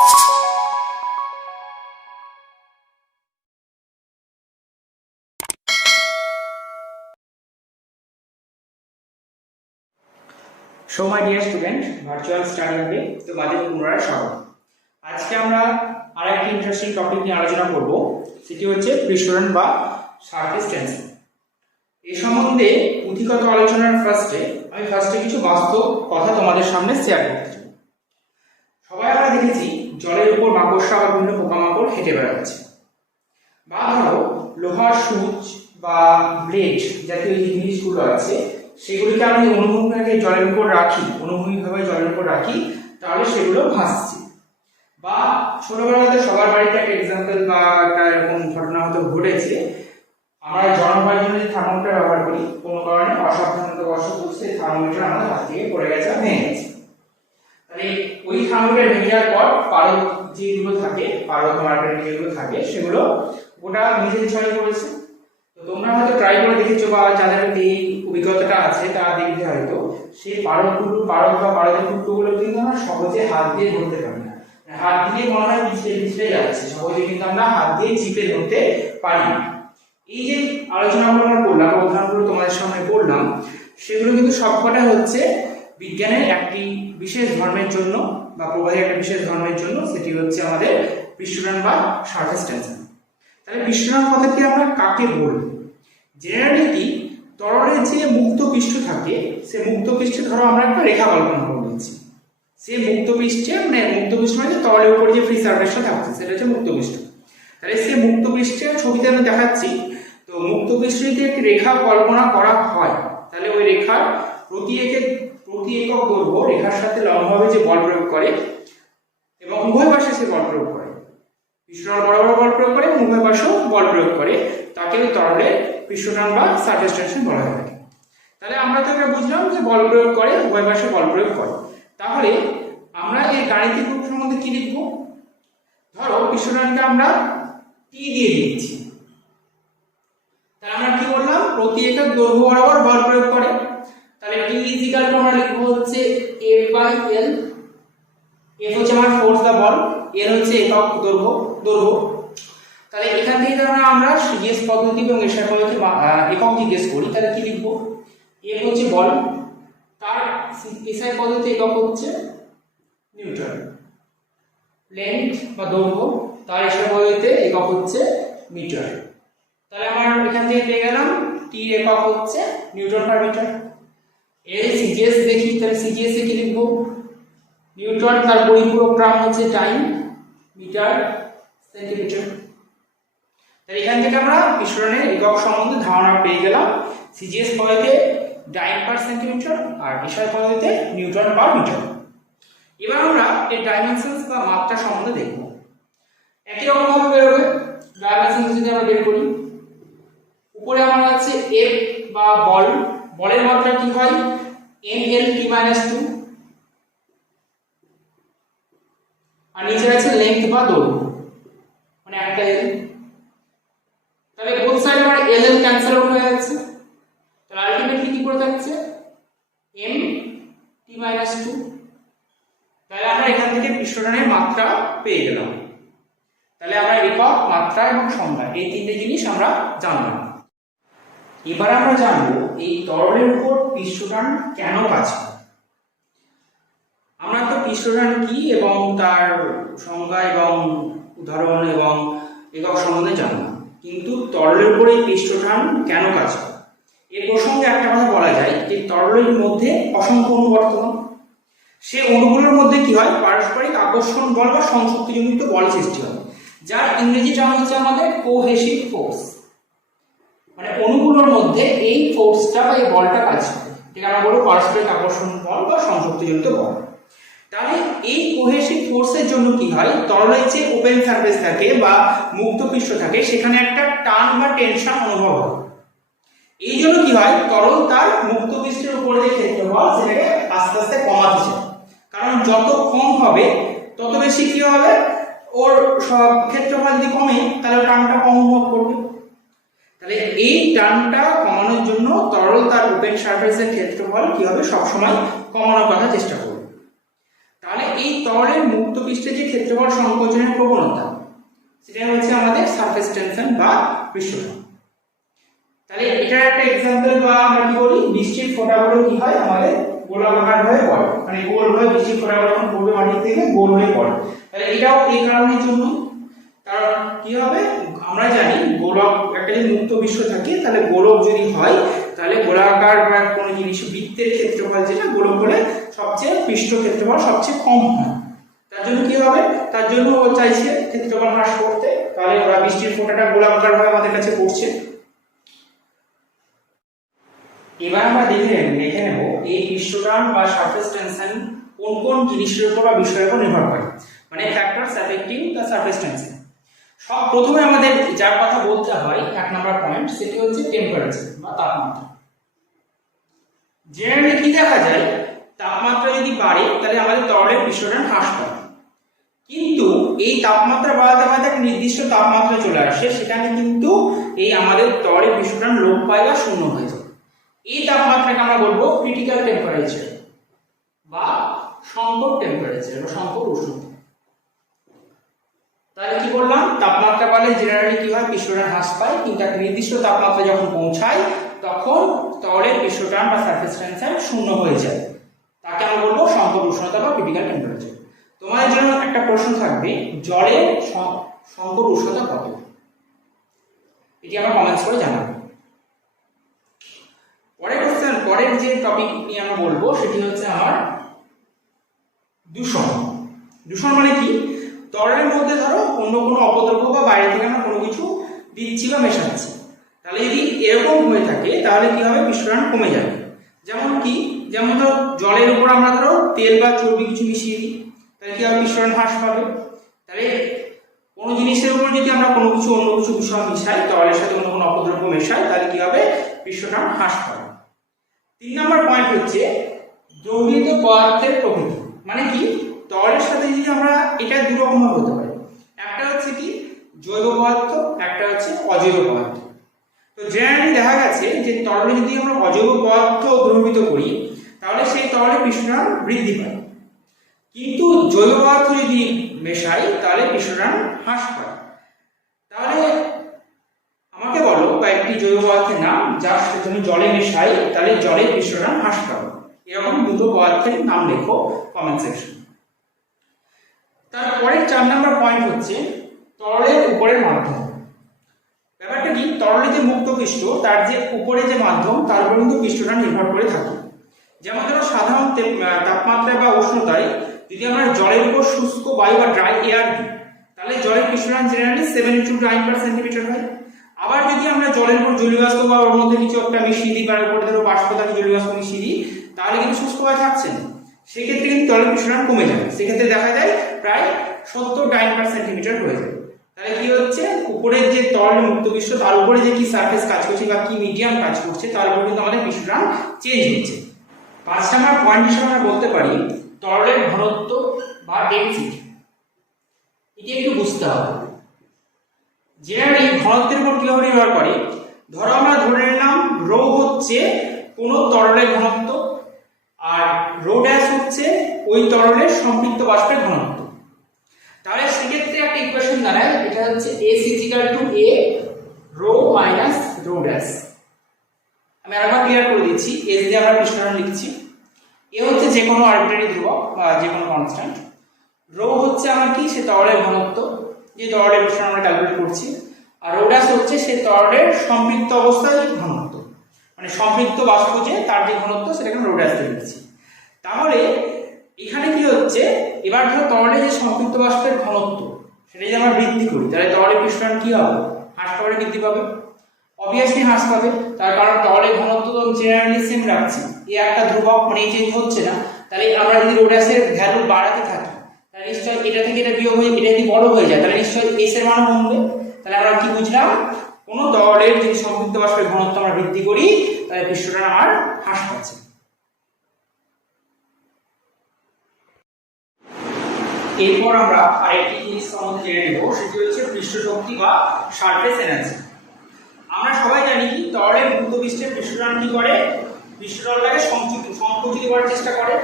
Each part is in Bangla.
So my dear student, virtual study হবে তোমাদের পুনরায় স্বাগত। আজকে আমরা আরেকটি ইন্টারেস্টিং টপিক নিয়ে আলোচনা করব, সেটি হচ্ছে পৃষ্ঠটান বা সারফেস টেনশন। এই সম্বন্ধে পুঁথিগত আলোচনার ফার্স্টে কিছু বাস্তব কথা তোমাদের সামনে শেয়ার করতে চাই। সবাই আমরা দেখেছি জলের উপর মাকড়সা বা বিভিন্ন পোকামাকড় হেঁটে বেড়াচ্ছে, বা ধরো লোহার সুচ বা ব্লেড জাতীয় যে জিনিসগুলো আছে সেগুলিকে আমি অনুভূমিভাবে জলের উপর রাখি, তাহলে সেগুলো ভাসছে। বা ছোটবেলাতে সবার বাড়িতে একটা এক্সাম্পল বা একটা এরকম ঘটনা হয়তো ঘটেছে, আমরা জনবায়ুর জন্য যে থার্মোমিটার ব্যবহার করি, কোনো কারণে অসাবধানতাবশত সেই থার্মোমিটার আমাদের হাত থেকে পড়ে গেছে, ভেঙে গেছে। তাহলে ওই থার্মোমিটার ভেঙে যাওয়ার পর পারদ যেগুলো থাকে, পারদ মার্কেট যেগুলো থাকে, সেগুলো ওটা নিজে ছড়িয়ে পড়েছে। তো তোমরা হয়তো ট্রাই করে দেখেছো, বা যাদের এই অভিজ্ঞতাটা আছে তারা দেখবে হয়তো সেই পারদের টুকরোগুলো কিন্তু আমরা সহজে হাত দিয়ে ধরতে পারি না। হাত দিয়ে মনে হয় পিছলে যাচ্ছে, সহজে কিন্তু আমরা হাত দিয়ে চিপে ধরতে পারি না। এই যে আলোচনাগুলো আমরা করলাম, উদাহরণগুলো তোমাদের সামনে করলাম, সেগুলো কিন্তু সবকটা হচ্ছে বিজ্ঞানের একটি বিশেষ ধর্মের জন্য বা প্রবাহের একটা বিশেষ ধর্মের জন্য, সেটি হচ্ছে আমাদের পৃষ্ঠটান বা সারফেস টেনশন। তাহলে পৃষ্ঠটান কথাটি আমরা কাকে বলবো? জেনারেলি তরলের যে মুক্ত পৃষ্ঠ থাকে, সে মুক্ত পৃষ্ঠে ধরো আমরা একটা রেখা কল্পনা করে নিচ্ছি। সে মুক্ত পৃষ্ঠে মানে তরলের উপরে যে ফ্রি সারফেসটা থাকছে সেটা হচ্ছে মুক্ত পৃষ্ঠ। তাহলে সে মুক্ত পৃষ্ঠের ছবিতে আমি দেখাচ্ছি। তো মুক্ত পৃষ্ঠে যদি একটি রেখা কল্পনা করা হয়, তাহলে ওই রেখার প্রতি একক দৈর্ঘ্য রেখার সাথে লম্বভাবে যে বল প্রয়োগ করে এবং উভয় পাশে সে বল প্রয়োগ করে, পৃষ্ঠটান বরাবর বল প্রয়োগ করে, উভয় পাশেও বল প্রয়োগ করে, তাকে ওই তরলের পৃষ্ঠটান বা সারফেস টেনশন বলা হয়। তাহলে আমরা তো এটা বুঝলাম যে বল প্রয়োগ করে, উভয় পাশে বল প্রয়োগ করে। তাহলে আমরা এই গাণিতিক রূপ সম্বন্ধে কি লিখব? ধরো পৃষ্ঠটানকে আমরা টি দিয়ে দিচ্ছি। তাহলে আমরা কি বললাম? প্রতি একক দৈর্ঘ্য বরাবর বল প্রয়োগ করে। তাহলে টি ইকুয়াল টু আমরা লিখব হচ্ছে F বাই L। F হচ্ছে আমার ফোর্স দা বল, L হচ্ছে একক দৈর্ঘ্য। তাহলে এখান থেকে আমরা সিজিএস পদ্ধতি এবং এসআই পদ্ধতি একক জিজ্ঞেস করি, তাহলে কি লিখব? F হচ্ছে বল, তার এসআই পদ্ধতি একক হচ্ছে নিউটন। লেন্থ বা দৈর্ঘ্য, তার এসআই পদ্ধতিতে একক হচ্ছে মিটার। তাহলে আমরা এখান থেকে পেয়ে গেলাম টি একক হচ্ছে নিউটন পার মিটার। এর সিজিএস দেখি, তাহলে সিজিএস এ কি লিখব? নিউটন, তার পরিপূরক গ্রাম হচ্ছে টাইম, মিটার সেন্টিমিটার। তাহলে এখান থেকে আমরা পৃষ্ঠটানের একক সম্বন্ধে ধারণা পেয়ে গেলাম। সিজিএস পদ্ধতিতে টাইম পার সেন্টিমিটার আর এসআই পদ্ধতিতে নিউটন পার মিটার। এবার আমরা এর ডাইমেনশনস বা মাত্রা সম্বন্ধে দেখব। একই রকম ভাবে বেরোবে ডাইমেনশনস যদি আমরা বের করি। উপরে আমার আছে F বা বলের মাত্রা কি হয়? mL/t-2, আর নিচে আছে লেন্থ বা দৈর্ঘ্য, মানে একটা L। তাহলে বোথ সাইডে আমার L ক্যান্সেল আউট হয়ে যাচ্ছে, তাহলে আলটিমেটলি কি করে থাকছে? m/t-2। তাহলে আমরা এখান থেকে পৃষ্ঠটানের মাত্রা পেয়ে গেলাম। তাহলে আমরা একক, মাত্রা এবং সংজ্ঞা এই তিনটে জিনিস আমরা জানলাম। এবার আমরা জানবো এই তরলের উপর পৃষ্ঠটান কেন কাজ করে। আমরা তো পৃষ্ঠটান কি এবং তার সংজ্ঞা এবং উদাহরণ এবং একক সম্বন্ধে জানলাম, কিন্তু তরলের উপর এই পৃষ্ঠটান কেন কাজ করে এর প্রসঙ্গে একটা কথা বলা যায় যে তরলের মধ্যে অসংখ্য অণু বর্তমান। সে অণুগুলোর মধ্যে কি হয়? পারস্পরিক আকর্ষণ বল বা সংশক্তিজনিত বল সৃষ্টি হয়, যার ইংরেজি টার্ম হচ্ছে আমাদের কোহেসিভ ফোর্স। মানে অণুগুলোর মধ্যে এই ফোর্সটা বা এই বলটা কাজ করে, ঠিক আমরা বলবো পারস্পরিক আকর্ষণ বল বা সংশক্তিজনিত বল। তাহলে এই কোহেসিভ ফোর্সের জন্য কি হয়? তরলের যে ওপেন সারফেস থাকে বা মুক্ত পৃষ্ঠ থাকে, সেখানে একটা টান বা টেনশন অনুভব হয়। এই জন্য কি হয়? তরল তার মুক্ত পৃষ্ঠের উপরে যে ক্ষেত্রফল সেটাকে আস্তে আস্তে কমাতে চায়, কারণ যত কম হবে তত বেশি কি হবে? ওর সব ক্ষেত্রফল যদি কমে তাহলে টানটা কম অনুভব করবে। তাহলে এই টানটা কমানোর জন্য তরল তার ওপেন সারফেসের ক্ষেত্রফল কি হবে? সবসময় কমানোর কথা চেষ্টা করবে। তাহলে এই তরল তরলের মুক্ত পৃষ্ঠে যে ক্ষেত্রফল সংকোচনের প্রবণতা সেটা হচ্ছে আমাদের সারফেস টেনশন বা পৃষ্ঠটান। তাহলে এটার একটা এক্সাম্পল বা আমরা কি বলি, বৃষ্টির ফোঁটাগুলো কি হয় আমাদের গোলাকার হয়ে পড়ে, মানে গোল হয়ে বৃষ্টির ফোঁটাগুলো যখন পড়বে মাটির থেকে গোল হয়ে পড়ে। তাহলে এটাও এই কারণের জন্য, কারণ কি হবে আমরা জানি গোলক একটা যদি মুক্ত পৃষ্ঠ থাকে তাহলে গোলক যদি হয় তাহলে গোলাকার বা কোনো জিনিস বৃত্তের ক্ষেত্রফল যেটা গোলক হলে সবচেয়ে পৃষ্ঠ ক্ষেত্রফল সবচেয়ে কম হয়। তার জন্য কি হবে, তার জন্য ও চাইছে ক্ষেত্রফল হ্রাস করতে, তাহলে ওরা বৃষ্টির ফোঁটাটা গোলাকার হয়ে আমাদের কাছে পড়ছে। এবার আমরা দেখে নেব এই পৃষ্ঠটান বা সারফেস টেনশন কোন কোন জিনিসের উপর বা বিষয়ের উপর নির্ভর করে, মানে factors affecting the surface tension. সব প্রথমে আমাদের যার কথা বলতে হয় 1 নম্বর পয়েন্ট, সেটি হচ্ছে টেম্পারেচার বা তাপমাত্রা। জেনারেলি কি দেখা যায়, তাপমাত্রা যদি বাড়ে তাহলে আমাদের তরলের পৃষ্ঠটান হ্রাস পায়, কিন্তু এই তাপমাত্রা বাড়াতে বাড়াতে একটা নির্দিষ্ট তাপমাত্রা চলে আসে, সেখানে কিন্তু এই আমাদের তরলের পৃষ্ঠটান লোপ পায় বা শূন্য হয়ে যায়। এই তাপমাত্রাকে আমরা বলবো ক্রিটিক্যাল টেম্পারেচার বা সংকট টেম্পারেচার বা সংকট উষ্ণতা। তাহলে কি বললাম, তাপমাত্রা বাড়লে জেনারেলি কি হয়, পৃষ্ঠটান হ্রাস পায়, কিন্তু একটা নির্দিষ্ট তাপমাত্রা যখন পৌঁছায় তখন তরলের পৃষ্ঠটান বা সারফেস টেনশন শূন্য হয়ে যায়, তাকে আমরা বলবো সংকট উষ্ণতা বা ক্রিটিক্যাল টেম্পারেচার। তোমাদের জন্য একটা প্রশ্ন থাকবে, জলের সংকট উষ্ণতা কত, এটি আমরা কমেন্টস করে জানাবো। পরের যে টপিক নিয়ে আমরা বলবো সেটি হচ্ছে আমার দূষণ। দূষণ মানে কি, তরলের মধ্যে ধরো অন্য কোনো অপদ্রব্য বা বাইরে থেকে আমরা কোনো কিছু দিচ্ছি বা মেশাচ্ছি, তাহলে যদি এরকম হয়ে থাকে তাহলে কি হবে, পৃষ্ঠটান কমে যাবে। যেমন কি, যেমন ধরো জলের উপর আমরা ধরো তেল বা চর্বি কিছু মিশিয়ে দিই, তাহলে কি হবে, পৃষ্ঠটান হ্রাস পাবে। তাহলে কোনো জিনিসের উপর যদি আমরা কোনো কিছু অন্য কিছু বিষয় মিশাই, তরলের সাথে অন্য কোনো অপদ্রব্য মেশাই, তাহলে কি হবে, পৃষ্ঠটান হ্রাস পাবে। 3 নম্বর পয়েন্ট হচ্ছে দ্রবীভূত পদার্থের প্রকৃতি। মানে কি, তরলের সাথে যদি আমরা, এটা দুই রকম ভাবে হতে পারে, একটা হচ্ছে কি জৈব পদার্থ, একটা হচ্ছে অজৈব পদার্থ। তো জেনারেলি দেখা গেছে যে তরলে যদি আমরা অজৈব পদার্থ দ্রবীভূত করি তাহলে সেই তরলের পৃষ্ঠটান বৃদ্ধি পায়, কিন্তু জৈব পদার্থ যদি মেশাই তাহলে পৃষ্ঠটান হ্রাস পায়। তাহলে আমাকে বলো কয়েকটি জৈব পদার্থের নাম যার সাথে তুমি জলে মেশাই তাহলে জলের পৃষ্ঠটান হ্রাস পাবে, এরকম দুটো পদার্থের নাম লেখো কমেন্ট সেকশন। তারপরে 4 নম্বর পয়েন্ট হচ্ছে তরলের উপরের মাধ্যম। ব্যাপারটা কি, তরলের যে মুক্ত পৃষ্ঠ তার যে উপরে যে মাধ্যম তার উপর কিন্তু পৃষ্ঠটান নির্ভর করে থাকে। যেমন ধরো সাধারণ তাপমাত্রায় বা উষ্ণতায় যদি আমরা জলের উপর শুষ্ক বায়ু বা ড্রাই এয়ার দিই তাহলে জলের পৃষ্ঠটান জেনারেলি 7 × 9 হয়। আবার যদি আমরা জলের উপর জলীয় বাষ্প বা ওর মধ্যে কিছু একটা মিশিয়ে দিই, তার উপরে ধরো বাষ্প থাকে জলীয় বাষ্প মিশিয়ে দিই, তাহলে কিন্তু শুষ্ক বায়ু থাকছে না, সেক্ষেত্রে কিন্তু তরলের পৃষ্ঠটান কমে যাবে। সেক্ষেত্রে দেখা যায় প্রায় 70-9 হয়ে যায়। তাহলে কি হচ্ছে, উপরের যে তরলের মুক্ত পৃষ্ঠ তার উপরে যে কি সারফেস কাজ করছে বা কি মিডিয়াম কাজ করছে তার উপর কিন্তু আমাদের পৃষ্ঠটান চেঞ্জ হচ্ছে। 5 নম্বর পয়েন্ট হিসেবে আমরা বলতে পারি তরলের ঘনত্ব বা ডেনসিটি। এটি একটু বুঝতে হবে, জেনারেলি ঘনত্বের উপর কিভাবে নির্ভর করে। ধরো আমরা ধরে নিলাম রো হচ্ছে কোন তরলের ঘনত্ব আর রো ড্যাশ হচ্ছে ওই তরলের সম্পৃক্ত বাষ্পের ঘনত্ব। তাহলে সেক্ষেত্রে একটা ইকুয়েশন দাঁড়ায়, এটা হচ্ছে S = A rho minus rho dash. আমি আরেকবার ক্লিয়ার করে দিচ্ছি, S দিয়ে আমরা পৃষ্ঠটান লিখছি, এ হচ্ছে যে কোনো আরবিট্রারি ধ্রুবক বা যে কোনো কনস্ট্যান্ট, রো হচ্ছে আমার কি, সে তরলের ঘনত্ব যে তরলের পৃষ্ঠটান আমরা ক্যালকুলেট করছি, আর রো ড্যাশ হচ্ছে সে তরলের সম্পৃক্ত অবস্থায় ঘনত্ব, মানে সম্পৃক্ত বাষ্প যে তার যে ঘনত্ব সেটাকে রো ড্যাশ দিয়ে লিখছি। তাহলে এখানে কি হচ্ছে, এবার ধরো তরলের যে সম্পৃক্ত বাষ্পের ঘনত্ব সেটা যদি আমরা বৃদ্ধি করি তাহলে তরলের পৃষ্ঠটান কি হবে, হ্রাস পাবে, বৃদ্ধি পাবে, অবভিয়াসলি হ্রাস পাবে। তার কারণ তরলের ঘনত্ব তো জেনারেলি সেম রাখছি, এই একটা ধ্রুবক মানে চেঞ্জ হচ্ছে না। তাহলে আমরা যদি রো ড্যাশের ভ্যালু বাড়াতে থাকি তাহলে নিশ্চয়ই এটা থেকে এটা বিয়োগ হয়ে এটা যদি বড় হয়ে যায় তাহলে নিশ্চয়ই S এর মান কমবে। তাহলে আমরা কি বুঝলাম, কোন তরলের যদি সম্পৃক্ত বাষ্পের ঘনত্ব আমরা বৃদ্ধি করি তাহলে পৃষ্ঠটান আমার হ্রাস পাচ্ছে। এরপর আমরা আরেকটি জিনিস সম্বন্ধে জেনে নেব, সেটি হচ্ছে পৃষ্ঠ শক্তি বা সারফেস এনার্জি। আমরা সবাই জানি কি তরলের মুক্ত পৃষ্ঠের পৃষ্ঠটান কি করে, পৃষ্ঠতলটাকে সংকুচিত করার চেষ্টা করে,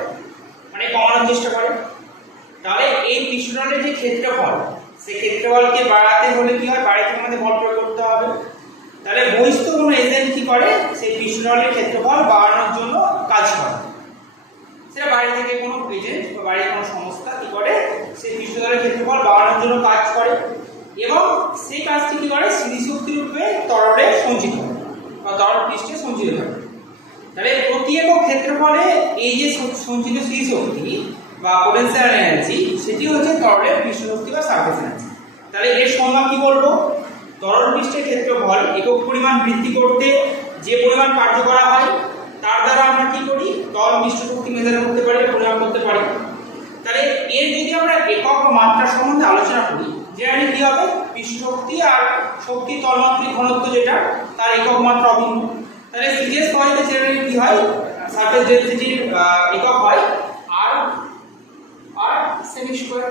মানে কমানোর চেষ্টা করে। তাহলে এই পৃষ্ঠতলের যে ক্ষেত্রফল, সেই ক্ষেত্রফলকে বাড়াতে হলে কি হয়, বাইরে থেকে আমাদের বল প্রয়োগ করতে হবে। তাহলে বহিস্থ কোনো এজেন্ট কি করে, সেই পৃষ্ঠতলের ক্ষেত্রফল বাড়ানোর জন্য কাজ করে। সেটা বাইরে থেকে কোনো এজেন্ট বা বাইরে কোনো সংস্থা কি করে, সেই পৃষ্ঠতলের ক্ষেত্রফল বাড়ানোর জন্য কাজ করে এবং সেই কাজটি কি করে, স্থিতিশক্তি রূপে তরলে সঞ্চিত হয় বা তরল পৃষ্ঠে সঞ্চিত হয়। তাহলে প্রতি একক ক্ষেত্রফলে এই যে সঞ্চিত স্থিতিশক্তি বা পোটেনশিয়াল এনার্জি, সেটি হচ্ছে তরলের পৃষ্ঠশক্তি বা সারফেস এনার্জি। তাহলে এর সংজ্ঞা কি বলবো, তরল পৃষ্ঠের ক্ষেত্রফল একক পরিমাণ বৃদ্ধি করতে যে পরিমাণ কার্য করা হয় তার দ্বারা আমরা কি করি, তরল পৃষ্ঠশক্তি মেজার করতে পারি, পরিমাপ করতে পারি। তাহলে এর যদি আমরা একক বা মাত্রা সম্বন্ধে আলোচনা করি, যেখানে কি হবে, পৃষ্ঠশক্তি আর শক্তি তলমাত্রিক ঘনত্ব যেটা, তার একক মাত্রা অভিন্ন। তাহলে সিজিএস পয়েন্টে জেনারেলি কি হয়, সারফেস ডেনসিটির একক হয় আর সেমি স্কয়ার।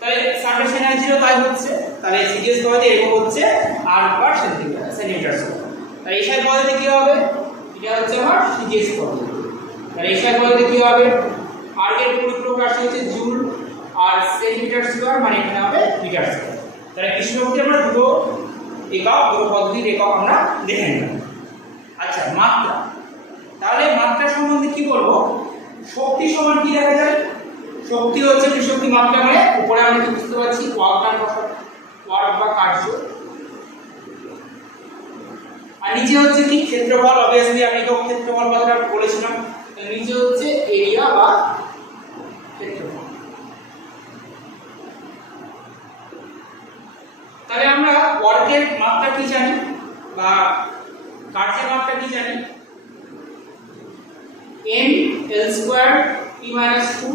তাহলে সারফেস এনার্জিও তাই হচ্ছে। তাহলে সিজিএস পয়েন্টে একক হচ্ছে r/সেন্টিমিটার স্কয়ার। তাহলে এই সাইড পদ্ধতি কি হবে, এটা হচ্ছে আমার সিজিএস পদ্ধতি। তাহলে এই সাইড পদ্ধতি কি হবে, r এর পরিপূরক রাশি হচ্ছে জুল আর সেন্টিমিটার স্কয়ার, মানে এখানে হবে মিটার স্কয়ার। তাহলে পৃষ্ঠশক্তি আমরা দুটো একক, দুটো পদ্ধতির একক আমরা দেখে নিলাম। আচ্ছা, মাত্রা। তাহলে মাত্রা সম্বন্ধে কি বলবো, শক্তি সমান কি দেখা যায়, শক্তি হচ্ছে পৃষ্ঠশক্তি মাত্রা, মানে উপরে আমরা কি বুঝতে পারছি, ওয়ার্ক ডান বসাবো, ওয়ার্ক বা কার্য, আর নিচে হচ্ছে কি ক্ষেত্রফল। অবভিয়াসলি আমি একক ক্ষেত্রফল কথাটা বলেছিলাম, নিচে হচ্ছে এরিয়া বা ক্ষেত্রফল। তাহলে আমরা ওয়ার্কের মাত্রা কি জানি বা কার্যের মাত্রা কি জানি, m l² p - 2,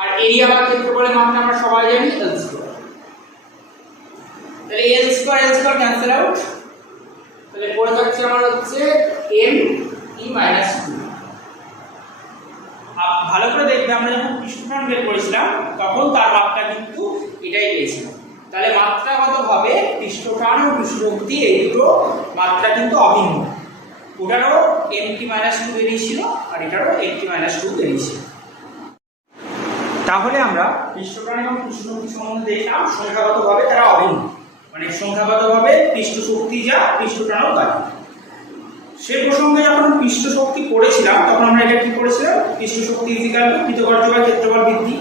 আর এরিয়া বা ক্ষেত্রফলের মাত্রা আমরা সবাই জানি l²। তাহলে l² ক্যান্সেল আউট, তাহলে পড়ে থাকছে আমার হচ্ছে m e - 2। ভালো করে দেখবে, আমরা যখন পৃষ্ঠটান বের করেছিলাম তখন তার মাত্রা কিন্তু এটাই পেয়েছিলাম। তাহলে মাত্রাগতভাবে পৃষ্ঠটান ও পৃষ্ঠশক্তি এই দুটো মাত্রা কিন্তু অভিন্ন। ওটারও mt - 2 বেরিয়েছিল আর এটারও mt - 2 বেরিয়েছিল। তাহলে আমরা পৃষ্ঠটান এবং পৃষ্ঠশক্তি সম্বন্ধে দেখলাম সংখ্যাগতভাবে তারা অভিন্ন, মানে সংখ্যাগতভাবে পৃষ্ঠশক্তি যা, পৃষ্ঠটানও তাই। সে প্রসঙ্গে যখন পৃষ্ঠশক্তি পড়েছিলাম তখন আমরা এটা কি করেছিলাম, পৃষ্ঠশক্তি ইজিক্যাল টু কৃতকার্য বা ক্ষেত্রফল বৃদ্ধি।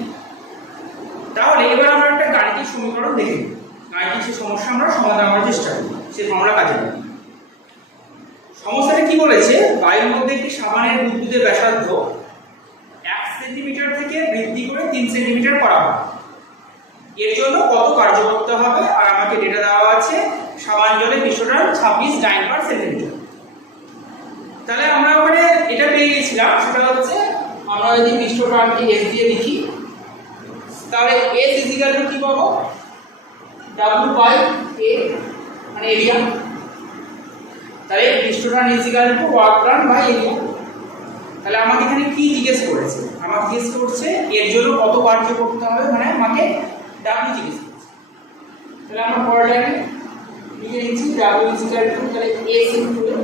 তাহলে এবার আমরা একটা গাণিতিক সমীকরণ দেখে নিই, গাণিতিক সেই সমস্যা আমরা সমাধান করার চেষ্টা করি, সেই ফর্মুলা কাজে লাগাই। সমস্যাটা কি বলেছে, বায়ুর মধ্যে একটি সাবানের বুদবুদের ব্যাসার্ধ 1 সেন্টিমিটার থেকে বৃদ্ধি করে 3 সেন্টিমিটার করা হয়। এর জন্য কত কার্য করতে হবে, আর আমাকে ডেটা দেওয়া আছে সাবান জলে পৃষ্ঠটান 26 ডাইন/সেন্টিমিটার। তাহলে আমরা ওখানে এটা পেয়ে গেছিলাম, সেটা হচ্ছে আমরা যদি পৃষ্ঠটানকে s দিয়ে লিখি, তাহলে s ইজিক্যাল টু কি পাবো, w/a, মানে এরিয়া। তাহলে পৃষ্ঠটান is equal to work done by area. তাহলে আমাকে এখানে কি জিজ্ঞেস করেছে, আমাকে জিজ্ঞেস করছে এর জন্য কত কার্য করতে হবে, মানে আমাকে w জিজ্ঞেস করছে। তাহলে আমরা পরের লাইনে লিখে নিচ্ছি w ইজিক্যাল টু, তাহলে s ইনটু a।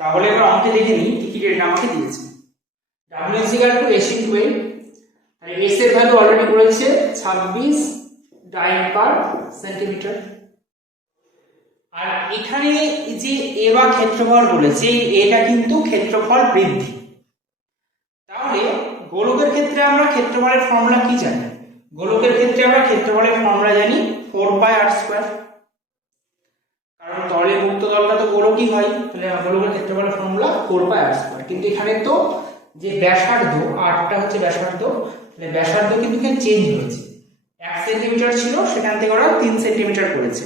তাহলে এবার অঙ্কে দেখে নিই কি কি ডেটা আমাকে দিয়েছে। w is equal to s into a, তাহলে s এর ভ্যালু অলরেডি করেছে 26 ডাইন/সেন্টিমিটার। আর এখানে যে এ বা ক্ষেত্রফল বলেছে, এটা কিন্তু ক্ষেত্রফল বৃদ্ধি। তাহলে গোলকের ক্ষেত্রে আমরা ক্ষেত্রফলের ফর্মুলা কি জানি, গোলকের ক্ষেত্রে আমরা ক্ষেত্রফলের ফর্মুলা জানি 4πr², কারণ তলের মুক্ত তলটা তো গোলকই হয়। তাহলে গোলকের ক্ষেত্রফলের ফর্মুলা 4πr²। কিন্তু এখানে তো যে ব্যাসার্ধ, আরটা হচ্ছে ব্যাসার্ধ, তাহলে ব্যাসার্ধ কিন্তু এখানে চেঞ্জ হয়েছে, 1 সেন্টিমিটার ছিল সেখান থেকে ওরা 3 সেন্টিমিটার করেছে।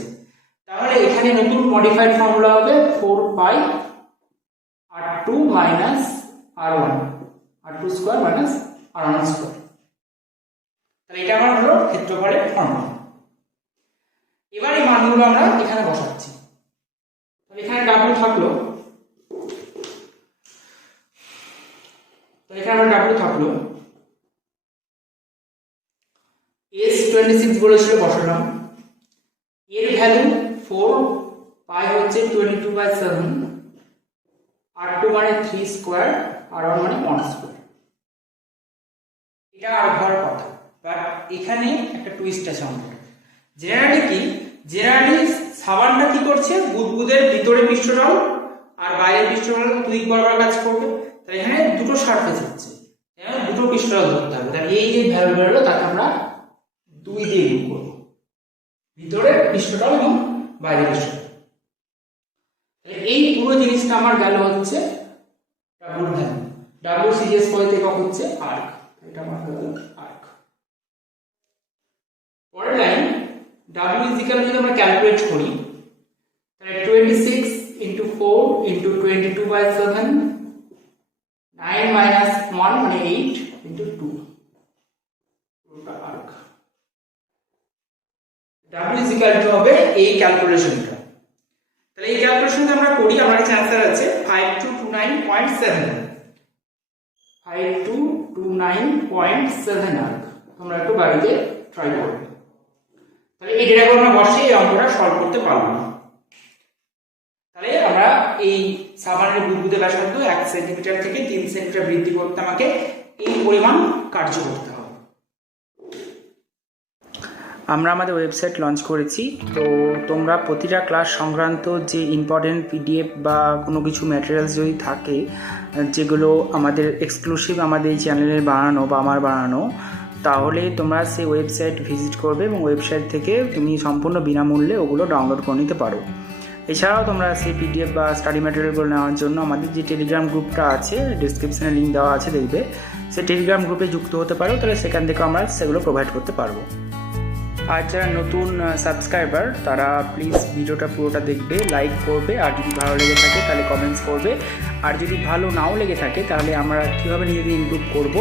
তাহলে এখানে নতুন মডিফাইড ফর্মুলা হবে 4πr2 - r1, r2² - r1²। তাহলে এটা আমার হলো ক্ষেত্রফলের ফর্মুলা। এবার এই মানগুলো আমরা এখানে বসাচ্ছি। তাহলে এখানে w থাকলো, তাহলে এখানে আমার w থাকলো, s 26 বলেছিল, বসালাম। এর ভ্যালু 4, পাই হচ্ছে 22/7, R2 মানে 3 স্কোয়ার, R1 মানে 1 স্কোয়ার। এটা আর হওয়ার কথা, বাট এখানে একটা টুইস্ট আছে আমাদের। জেনারেলি সাবানটা কি করছে, বুদবুদের ভিতরে পৃষ্ঠতল আর বাইরের পৃষ্ঠতল দুই বরাবর কাজ করবে। তাহলে এখানে দুটো সারফেস হচ্ছে, দুটো পৃষ্ঠতল ধরতে হবে। তাহলে এই যে ভ্যালু বেরোলো তাকে আমরা 2 দিয়ে গুণ করবো, ভিতরের পৃষ্ঠতল এবং বাইরের পৃষ্ঠতল। এই পুরো জিনিসটা আমার ভ্যালু হচ্ছে ডাব্লুর ভ্যালু। ডাব্লু সিজিএস পদ্ধতি একক হচ্ছে আর্ক, এটা আমার হলো আর্ক। পরের লাইন ডাব্লু ইজ ইকুয়াল যদি আমরা ক্যালকুলেট করি, তাহলে 26 ইন্টু 4 ইন্টু 22/7, 9 মাইনাস 1 মানে 8 ইন্টু 2, পুরোটা আর্ক। ডাব্লু ইজ ইকুয়াল টু হবে এই ক্যালকুলেশনটা। তাহলে এই ক্যালকুলেশনটা আমরা করি, আমার কাছে অ্যান্সার আছে 5229.7, 5229.7 আর্ক। তোমরা একটু বাড়িতে ট্রাই করবে। তাহলে এই ডেটাগুলো আমরা বসিয়ে এই অঙ্কটা সলভ করতে পারবো না। তাহলে আমরা এই সাবানের বুদবুদের ব্যাসার্ধ 1 সেন্টিমিটার থেকে 3 সেন্টিমিটার বৃদ্ধি করতে আমাকে এই পরিমাণ কার্য করতে হবে। আমরা আমাদের ওয়েবসাইট লঞ্চ করেছি, তো তোমরা প্রতিটা ক্লাস সংক্রান্ত যে ইম্পর্টেন্ট পিডিএফ বা কোনো কিছু ম্যাটেরিয়ালস যদি থাকে যেগুলো আমাদের এক্সক্লুসিভ আমাদের এই চ্যানেলের বানানো বা আমার বানানো, তাহলে তোমরা সেই ওয়েবসাইট ভিজিট করবে এবং ওয়েবসাইট থেকে তুমি সম্পূর্ণ বিনামূল্যে ওগুলো ডাউনলোড করে নিতে পারো। এছাড়াও তোমরা সেই পিডিএফ বা স্টাডি ম্যাটেরিয়ালগুলো নেওয়ার জন্য আমাদের যে টেলিগ্রাম গ্রুপটা আছে, ডিসক্রিপশনে লিঙ্ক দেওয়া আছে দেখবে, সেই টেলিগ্রাম গ্রুপে যুক্ত হতে পারো। তাহলে সেখান থেকে আমরা সেগুলো প্রোভাইড করতে পারবো। আর যারা নতুন সাবস্ক্রাইবার তারা প্লিজ ভিডিওটা পুরোটা দেখবে, লাইক করবে, আর যদি ভালো লেগে থাকে তাহলে কমেন্টস করবে। আর যদি ভালো নাও লেগে থাকে তাহলে আমরা কীভাবে নিজেদের ইমপ্রুভ করবো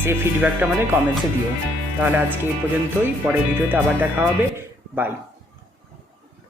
সেই ফিডব্যাকটা আমাদের কমেন্টসে দিও। তাহলে আজকে এই পর্যন্তই, পরের ভিডিওতে আবার দেখা হবে, বাই।